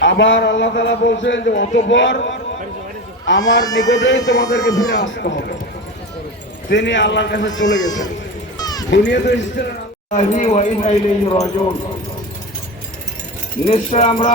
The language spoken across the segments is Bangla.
আবার আল্লাহ তালা বলছেন যে, অতপর আমার নিকটেই তোমাদেরকে ফিরে আসতে হবে। তিনি আল্লাহর কাছে চলে গেছেন। দুনিয়াতে এসেছিলেন নিশ্চয় আমরা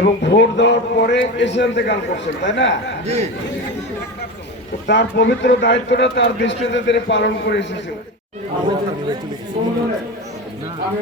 এবং ভোট দেওয়ার পরে এসে গান করছেন তাই না? তার পবিত্র দায়িত্বটা তার দৃষ্টিতে তিনি পালন করে এসেছেন। আমি